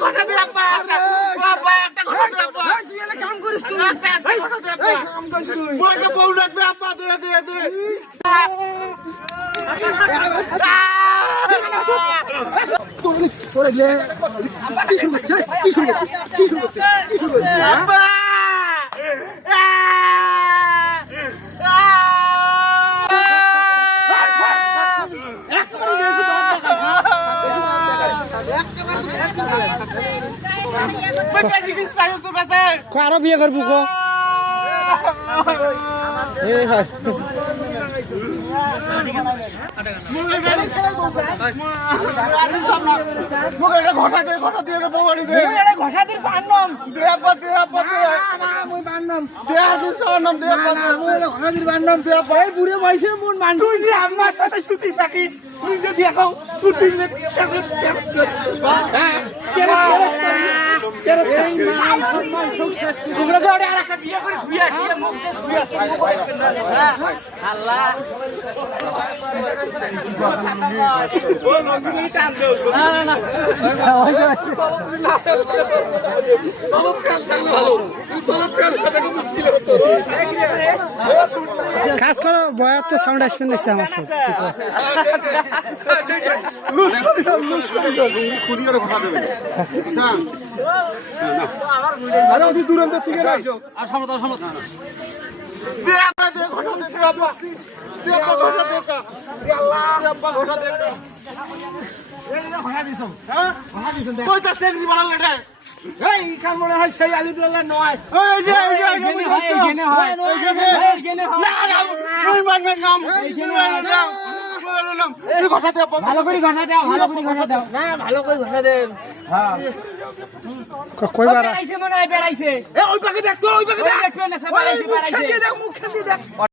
ঘটা দে আব্বা আব্বা একটা ঘটা দে আব্বা তুই এলে কাম করিস তুই একটা ঘটা দে আব্বা কাম করিস তুই বউটা বউ লাগবে আব্বা দে দে দে তোরে গলে কি শুরু করছিস কি শুরু করছিস আব্বা আরো বিয়ে করবো কো ঘটা দে বউড়ি দে ঘষাদের বান্নম দে আব্বা দে আব্বা দে মই বান্নম দে আজু নাম দে আব্বা ঘষাদের বান্নম তুই এই বুড়ে বয়সে মন মান তুই যে আমার সাথে শুতি থাকিস তুই যদি এখন তুই কাজ করো বয়ার তো সাউন্ড আসবে দেখছি আমার সব খুলি করে ঘটা দেবে আরে অতি দূরান্ত থেকে রাখছো আর সামনে দে আব্বা দে ঘটা দে দে আব্বা দে আব্বা ঘটা দে দে আল্লাহ দে আব্বা ঘটা দে ঘষা দিছো হ্যাঁ কই তা সেগরি বানালে রে এই কাম মনে হয় সেই আলিদুল্লাহ নয় এই যে না না তুই মানবে নাম ঘটা দে আব্বা ভালো করে ঘষা দাও না ভালো করে ঘষা দে হ্যাঁ কইবার বেড়াইছে মনে হয় বেড়াইছে ওই পাকে দেখ তো ওই পাকে দেখ একটু না সব বেড়াইছে মুখ খেয়ে দেখ